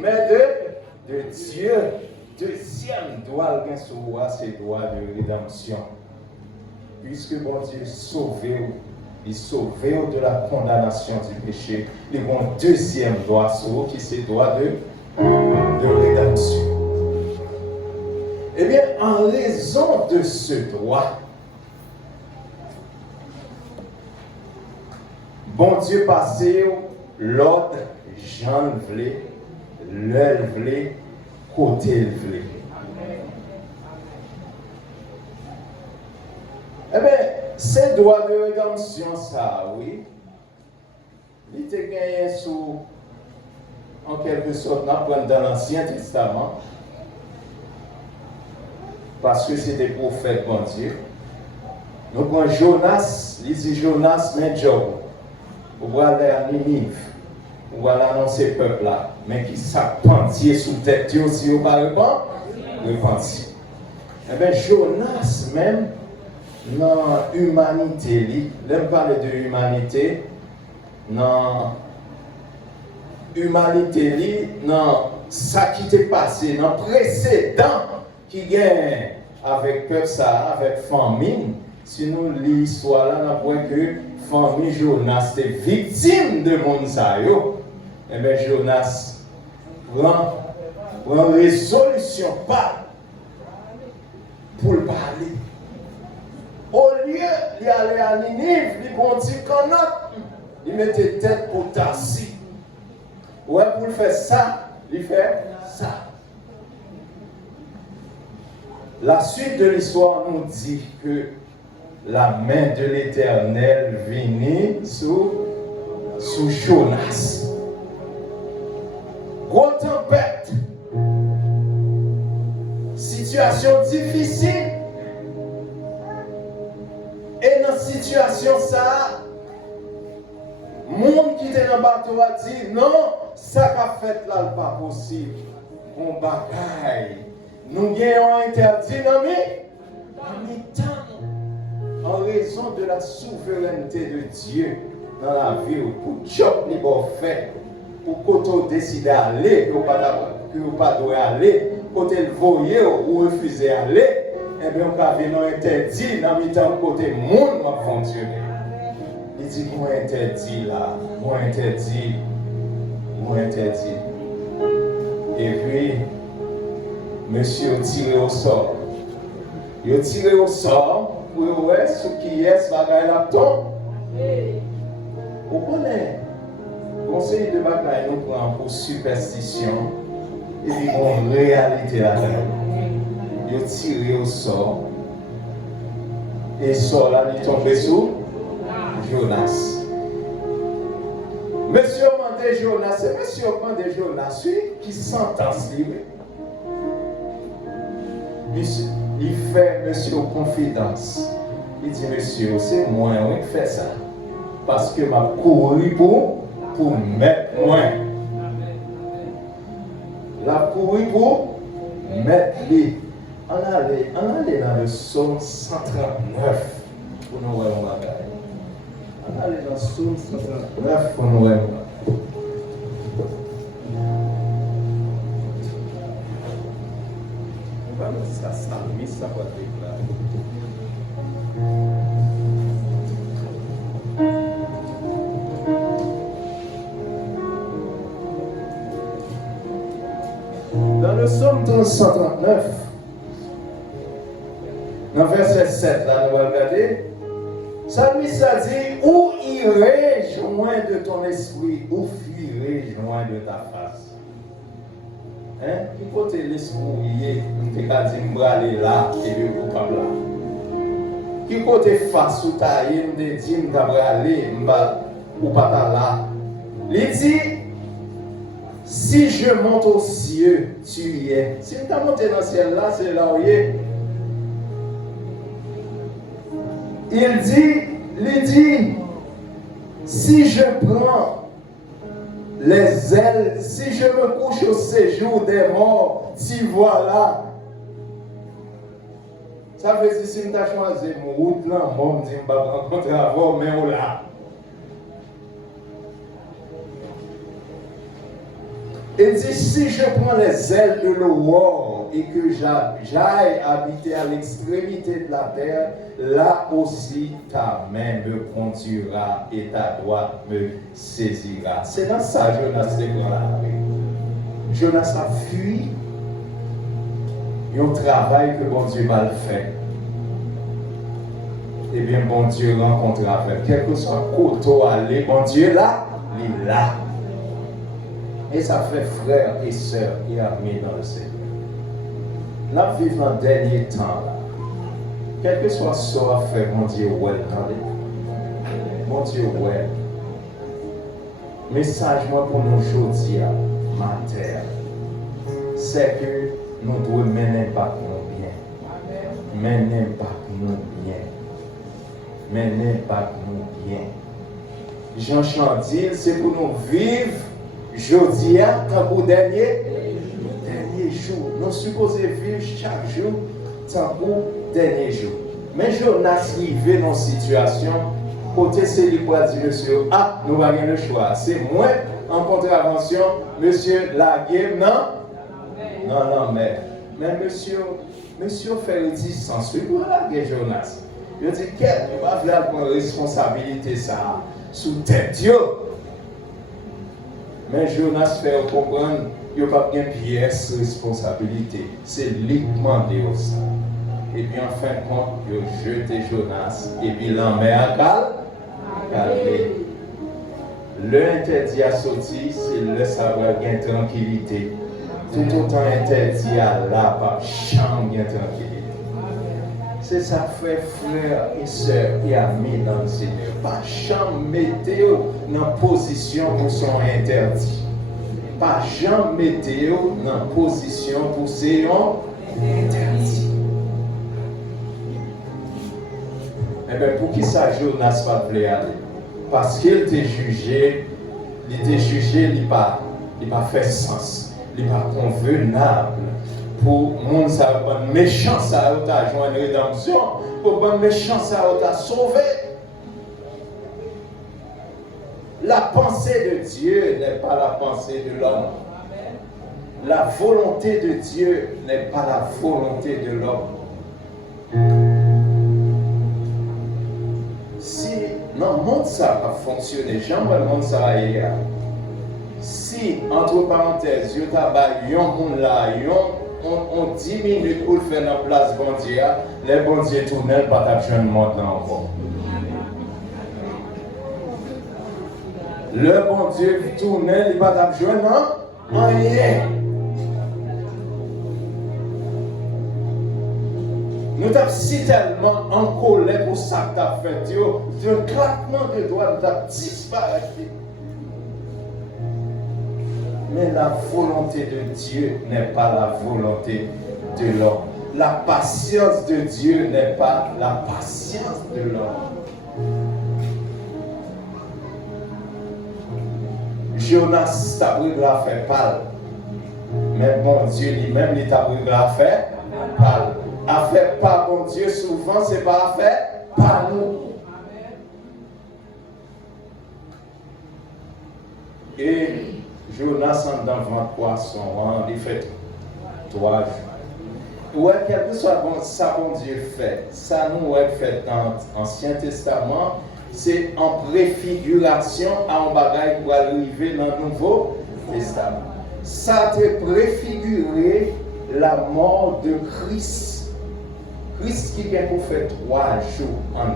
mais de Dieu. Deuxième droit, c'est le droit de rédemption. Puisque bon Dieu il sauve de la condamnation du péché. Il y a un deuxième droit qui c'est le droit de rédemption. Eh bien, en raison de ce droit, bon Dieu passé l'ordre, Jean voulait, l'œil voulait, côté voulait. Eh bien, ces droits de rédemption, ça, oui, il était gagné sous, en quelque sorte, dans l'Ancien Testament, parce que c'était prophète, bon Dieu. Donc, quand Jonas, il dit Jonas, mais Job, on va aller à Ninive, on va l'annoncer au peuple là, mais qui s'appentier sous tête, si on va répondre, repentir. Eh bien, Jonas même, dans l'humanité, l'aime parler de l'humanité, dans l'humanité, dans ça qui t'est passé, dans le précédent qui gagne avec peuple ça, avec famine. Si nous lisons l'histoire là, on voit que famille Jonas était victime de monde ça yo. Eh bien Jonas prend résolution pas pour le parler. Au lieu d'aller à Ninive, il dit qu'on a, il mettait tête pour Tarsis. Ouais, pour faire ça, il fait ça. La suite de l'histoire nous dit que la main de l'Éternel venait sous Jonas. Grosse tempête, situation difficile. Et dans cette situation, ça, le monde qui était dans le bateau a dit non, ça qu'a fait là, n'est pas possible. On bagaille. Nous avons interdit dans mes temps. En raison de la souveraineté de Dieu dans la vie, pour job n'est pas fait, pour quand on décide d'aller, que vous ne pas aller, quand vous voyez ou refusez d'aller, eh bien, on a vu interdit dans le temps côté monde va fonctionner. Il dit, moi interdit là, moi interdit. Et puis, monsieur tiré au sort. Il a tiré au sort pour voir ce qui est, ce bagaille là tombe. Vous connaissez, conseil de bagaille nous prend pour superstition et puis en réalité là-dedans. Il a tiré au sort. Et sort là, il est tombé sous Jonas. Monsieur demandé Jonas, c'est monsieur demandé Jonas, celui qui sentence libre. Il fait monsieur confidence. Il dit monsieur, c'est moi qui fais ça. Parce que m'a couru pour mettre moi. La couru pour mettre lui. On allait dans le psaume 139 pour nous voir mon bagage. On allait dans le psaume 139 pour nous voir. Ça s'amuse, ça va déclarer. Dans le psaume 139, dans verset 7, là, nous allons regarder. Psalmiste a dit, où irai-je loin de ton esprit, où fuirai-je loin de ta face? Hein? Qui côté l'esprit où il est, on te a dit, je vais aller là, et je vais pas là. Qui côté face où tu as dit, je vais aller, ou pas là. Il dit, si je monte aux cieux, tu y es. Si tu as monté dans le ciel là, c'est là où il est. Il dit, si je prends les ailes, si je me couche au séjour des morts, tu vois là. Ça veut dire, si tu as choisi mon route là, moi, je me dis, je vais rencontrer avant, mais où là. Il dit, si je prends les ailes de l'aurore et que j'aille habiter à l'extrémité de la terre, là aussi ta main me conduira et ta droite me saisira. C'est dans ça Jonas déclare. Jonas a fui un travail que bon Dieu va le faire. Eh bien, bon Dieu rencontre avec. Quel que soit côté aller, bon Dieu là, il est là. Et ça fait frères et sœurs et amis dans le Seigneur. Là, vivons dans le dernier temps là. Quel que soit ce qu'on fait, mon Dieu, ouais, attendez. Mon Dieu, ouais. Message moi pour nous aujourd'hui, matin, c'est que nous devons mener pas nous bien. Mener pas nous bien. Mener pas nous bien. Jean Chandil, c'est pour nous vivre aujourd'hui, tant pour dernier jour. Nous supposons vivre chaque jour tant pour dernier jour. Mais Jonas arrivé dans une situation, côté c'est lui pour dire monsieur, nous avons le choix. C'est moi en contravention, monsieur la game, non? Non, mais monsieur fait résistance. Oui, voilà, Jonas. Je dis, quelle va faire prendre responsabilité ça sous tête, mais Jonas fait comprendre qu'il n'y a pas bien pièce de responsabilité. C'est lui qui demande ça. Et puis en fin de compte, il a jeté Jonas et puis l'enmer à calmer. L'interdit à sortir, c'est le savoir gain tranquillité. Tout autant interdit à la pas chambre gain tranquillité. C'est ça fait frères et sœurs et amis dans le Seigneur. Pas jamais météo dans position pour son interdit. Pas jamais météo dans position pour son interdit. Eh bien, pour qui ça Jonas va plaire? Parce qu'il était jugé, il n'a pas fait sens, il n'est pas convenable. Pour monde ça va méchant ça a joindre rédemption, pour bon méchant ça a sauvé. La pensée de Dieu n'est pas la pensée de l'homme. La volonté de Dieu n'est pas la volonté de l'homme. Si dans le monde ça va fonctionner, jamais le monde ça va y aller. Si entre parenthèses, il y a un monde là, on 10 minutes pour le faire dans la place bon Dieu, les bon Dieu tournent, pas d'argent de monde là encore. Le bon Dieu tourne, il pas d'argent, non? Rien. Nous sommes si tellement en colère pour ça que tu as fait, un claquement de doigts, nous avons disparu. Mais la volonté de Dieu n'est pas la volonté de l'homme. La patience de Dieu n'est pas la patience de l'homme. Jonas t'a pris la faire pâle. Mais bon Dieu lui-même, il t'a pris la faire pâle. À faire pas bon Dieu, souvent, c'est pas à faire pas nous. Et Jonas en devant poisson, il fait 3 jours. Ouais, quel que soit bon, ça bon Dieu fait. Ça nous fait dans l'Ancien Testament, c'est en préfiguration à un bagage pour arriver dans le Nouveau Testament. Ça te préfiguré la mort de Christ. Christ qui vient pour faire 3 jours en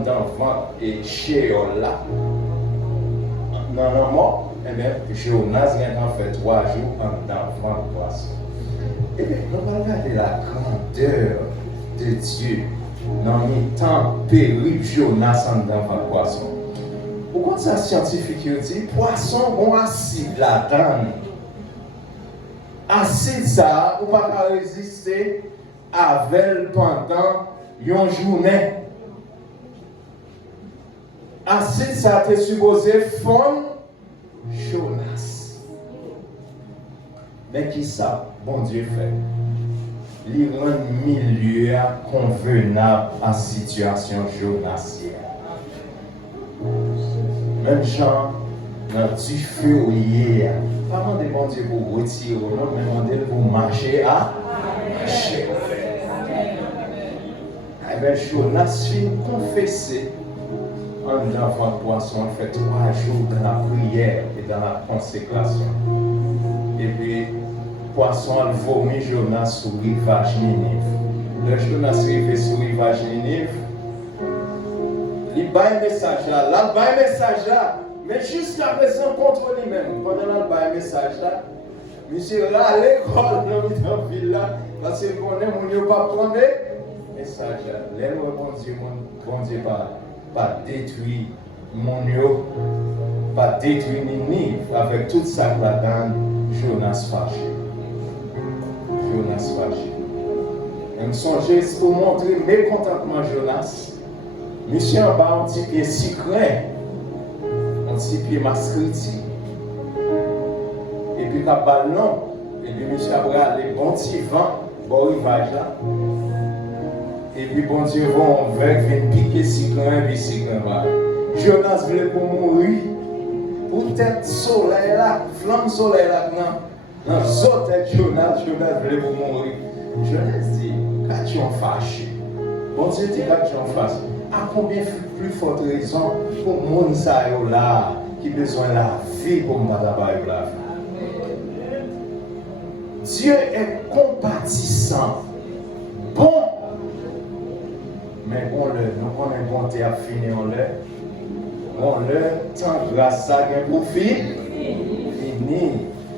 devant et Sheol là. Dans la mort. Eh bien, Jonas vient en faire 3 jours en devant le poisson. Eh bien, nous allons regarder la grandeur de Dieu dans les temps péribles Jonas en devant le poisson. Pourquoi ça scientifique dit poisson bon acide là-dedans? Acide ça, ou pas résister avec pendant une journée. Acide ça t'es supposé fondre Jonas. Mais qui ça, bon Dieu fait? Il rend milieu convenable à la situation jonassienne. Même Jean, dans du feu hier, Pas demander bon Dieu pour retirer, mais demander pour marcher à marcher. Eh bien, Jonas finit confesser un enfant de poisson, il fait 3 jours dans la prière et dans la consécration. Et puis, poisson a vomi Jonas sur le rivage Ninive. Le Jonas arrive sur le rivage Ninive, il bat un message là, il bat un message là, mais jusqu'à présent contre lui-même. Pendant qu'il bat un message là, monsieur là à l'école dans la ville là, parce qu'il connaît mon Dieu pas prendre message là. L'aime bon Dieu pas détruire mon Dieu, pas détruire Ninive avec toute sa là-dedans. Jonas fâché. Jonas fâché. Et me songer pour montrer mécontentement Jonas. Monsieur en bas, un petit pied si craint, un petit pied mascriti. Et puis, quand ballon, et puis, monsieur a les bons petits vents, bon rivage là. Et puis, bon Dieu, vont venir piquer si craint, puis si craint. Jonas voulait pour mourir. Pour tête soleil là, flamme soleil là, non. Non, tête Jonas voulait pour mourir. Jonas dit, quand tu en fâches, bon Dieu dit, quand tu en fâches. À combien plus forte raison pour le monde là qui a besoin de la vie pour me battre la vie. Dieu est compatissant, bon, mais on le, nous connaissons bonté à finir on le, tant grâce à un profit, fini.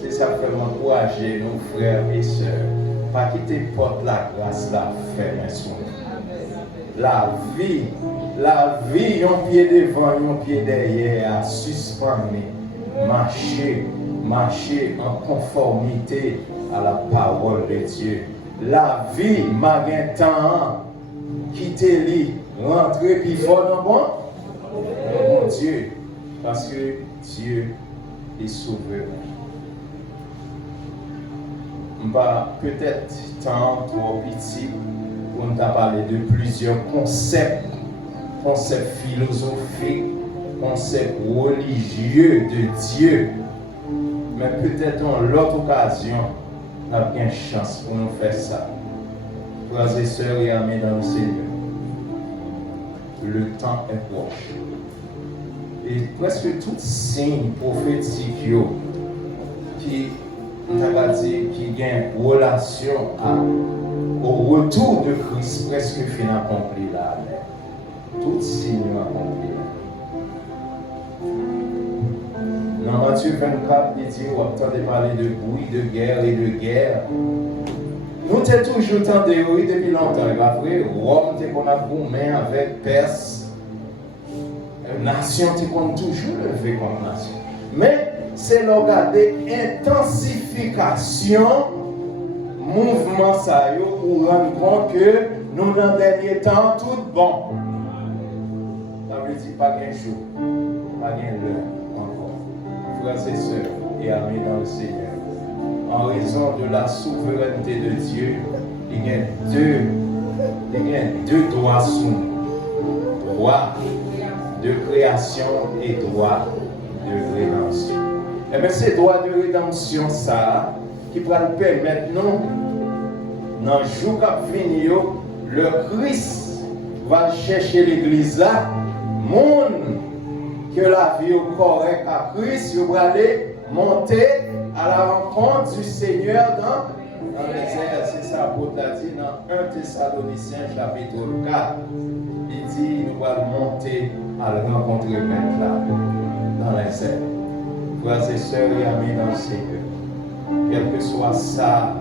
C'est ça qui fait m'encourager nos frères et sœurs, pas quitter porte la grâce la ferme sur nous. La vie, un pied devant, un pied derrière, à suspendre, marcher en conformité à la parole de Dieu. La vie, malgré temps, quitter lui, rentrer puis fort dans mon Dieu, parce que Dieu est souverain. Peut-être tant trop petit. On t'a parlé de plusieurs concepts philosophiques, concepts religieux de Dieu. Mais peut-être dans l'autre occasion, on a bien chance pour nous faire ça. Frères et sœurs et amis dans le Seigneur, le temps est proche. Et presque tout signe prophétique qui gagne relation au retour de Christ presque fin accompli là. Tout signe accompli là. Dans Matthieu 24, il dit, on entendait parler de bruit, de guerre et de guerre. Nous t'es toujours entendu depuis longtemps. Et après, Rome t'es qu'on a gourmé avec Perse. Nation t'es qu'on toujours levé comme nation. Mais c'est le regarder intensification mouvement ça pour rendre compte que nous dans le dernier temps tout bon. Ça veut dire pas qu'un jour, pas qu'un l'heure encore. Frères et sœurs et amis dans le Seigneur, en raison de la souveraineté de Dieu, il y a deux droits sous nous. Droit de création et droit de rédemption. Et bien ces droits de rédemption, ça, qui va nous permettre, nous, dans le jour qui finit, le Christ va chercher l'église là, monde que la vie est correcte à Christ, il va aller monter à la rencontre du Seigneur dans les airs. C'est ça, l'apôtre a dit dans 1 Thessaloniciens chapitre 4. Il dit, nous allons monter à la rencontre Maître là, dans les airs. Frères et sœurs et amis dans le Seigneur, quel que soit ça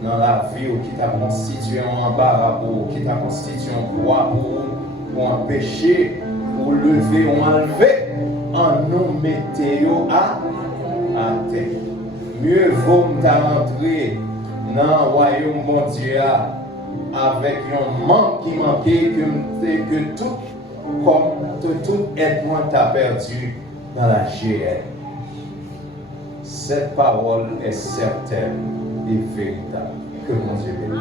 dans la vie ou qui t'a constitué un embarras ou qui t'a constitué un poids pour empêcher, pour lever ou enlever, en nous mettez à terre. Mieux vaut rentrer dans le royaume bon Dieu avec un manque qui manquait que tout être moins t'a perdu dans la GL. Cette parole est certaine et véritable. Que mon Dieu bénisse.